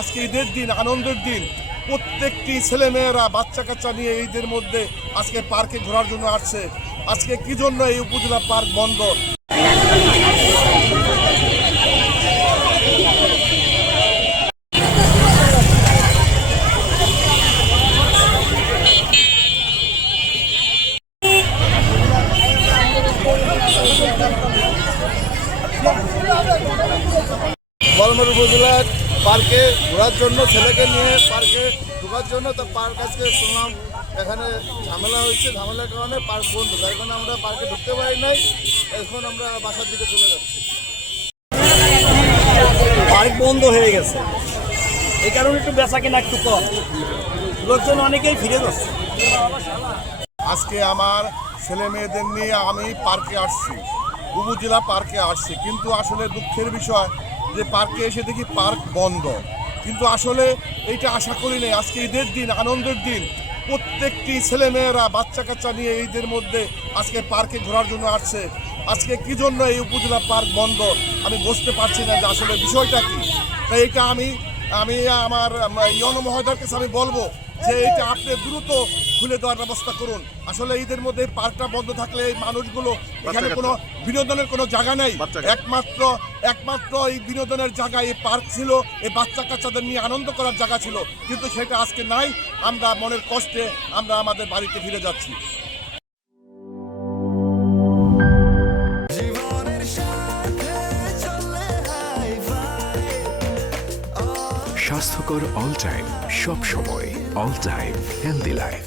আজকে ঈদের দিন, আনন্দের দিন। প্রত্যেকটি ছেলেমেয়েরা বাচ্চা কাচ্চা নিয়ে ঈদের মধ্যে আজকে পার্কে ঘোরার জন্য আসছে। আজকে কি জন্য এই উপজেলা পার্ক বন্ধ? বলমারী উপজেলার পার্কে ঘোরার জন্য, ছেলেকে নিয়ে পার্কে ঢোকার জন্য, তা পার্ক আজকে শুনলাম এখানে ঝামেলা হয়েছে। ঝামেলার কারণে পার্ক বন্ধ, যার কারণে আমরা পার্কে ঢুকতে পারি নাই। এখন আমরা বাসার দিকে চলে যাচ্ছি। পার্ক বন্ধ হয়ে গেছে, এই কারণে একটু বেচা কেনা একটু কম, লোকজন অনেকেই ফিরে যাচ্ছে। আজকে আমার ছেলে মেয়েদের নিয়ে আমি পার্কে আসছি, উপজেলা পার্কে আসছি, কিন্তু আসলে দুঃখের বিষয় যে পার্কে এসে দেখি পার্ক বন্ধ। কিন্তু আসলে এইটা আশা করি নাই। আজকে ঈদের দিন, আনন্দের দিন। প্রত্যেকটি ছেলেমেয়েরা বাচ্চা কাচ্চা নিয়ে ঈদের মধ্যে আজকে পার্কে ঘোরার জন্য আসছে। আজকে কি জন্য এই উপজেলা পার্ক বন্ধ আমি বুঝতে পারছি না যে আসলে বিষয়টা কি। তাই এটা আমি আমার ইয়ন মহোদয়ের কাছে আমি বলবো যে এটা আপনি দ্রুত খুলে দেওয়ার ব্যবস্থা করুন। আসলে ঈদের মধ্যে পার্কটা বন্ধ থাকলে এই মানুষগুলো, এখানে কোনো বিনোদনের কোনো জায়গা নেই। একমাত্র এই বিনোদনের জায়গা এই পার্ক ছিল, এই বাচ্চা কাচ্চাদের নিয়ে আনন্দ করার জায়গা ছিল, কিন্তু সেটা আজকে নাই। আমরা মনের কষ্টে আমরা আমাদের বাড়িতে ফিরে যাচ্ছি। স্বাস্থ্যকর অল টাইম, সব সময় অল টাইম হেলদি লাইফ।